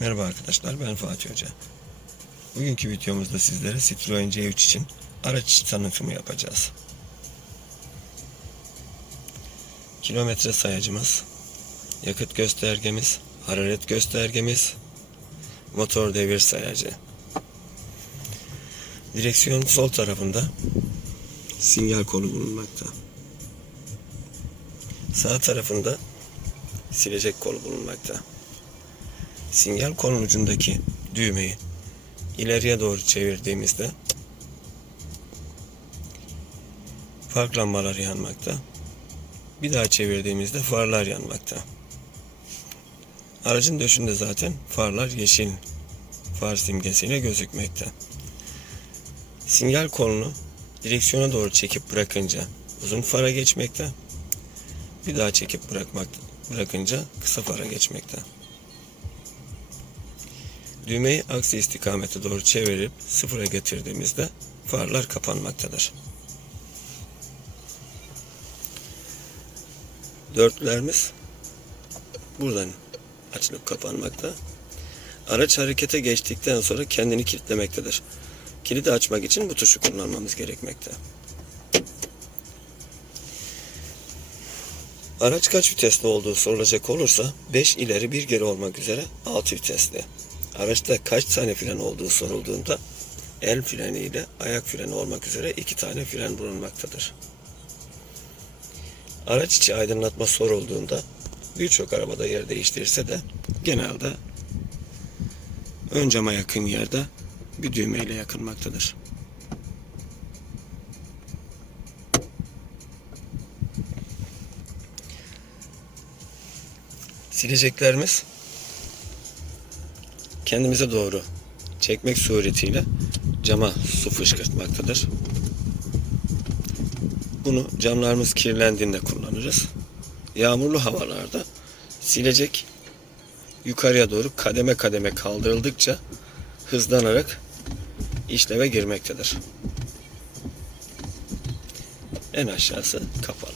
Merhaba arkadaşlar ben Fatih Hoca. Bugünkü videomuzda sizlere Citroen C3 için araç tanıtımı yapacağız. Kilometre sayacımız, yakıt göstergemiz, hararet göstergemiz, motor devir sayacı. Direksiyonun sol tarafında sinyal kolu bulunmakta. Sağ tarafında silecek kolu bulunmakta sinyal kolun ucundaki düğmeyi ileriye doğru çevirdiğimizde fark lambaları yanmakta. Bir daha çevirdiğimizde farlar yanmakta. Aracın döşünde zaten farlar yeşil far simgesiyle gözükmekte. Sinyal kolunu direksiyona doğru çekip bırakınca uzun fara geçmekte. Bir daha çekip bırakmak bırakınca kısa fara geçmekte. Düğmeyi aksi istikamete doğru çevirip sıfıra getirdiğimizde farlar kapanmaktadır. Dörtlerimiz buradan açılıp kapanmakta. Araç harekete geçtikten sonra kendini kilitlemektedir. Kilidi açmak için bu tuşu kullanmamız gerekmekte. Araç kaç vitesli olduğu sorulacak olursa 5 ileri bir geri olmak üzere 6 vitesli. Araçta kaç tane fren olduğu sorulduğunda el freni ile ayak freni olmak üzere iki tane fren bulunmaktadır. Araç içi aydınlatma sorulduğunda birçok arabada yer değiştirirse de genelde ön cama yakın yerde bir düğme ile yakılmaktadır. Sileceklerimiz kendimize doğru çekmek suretiyle cama su fışkırtmaktadır. Bunu camlarımız kirlendiğinde kullanırız. Yağmurlu havalarda silecek yukarıya doğru kademe kademe kaldırıldıkça hızlanarak işleve girmektedir. En aşağısı kapalı.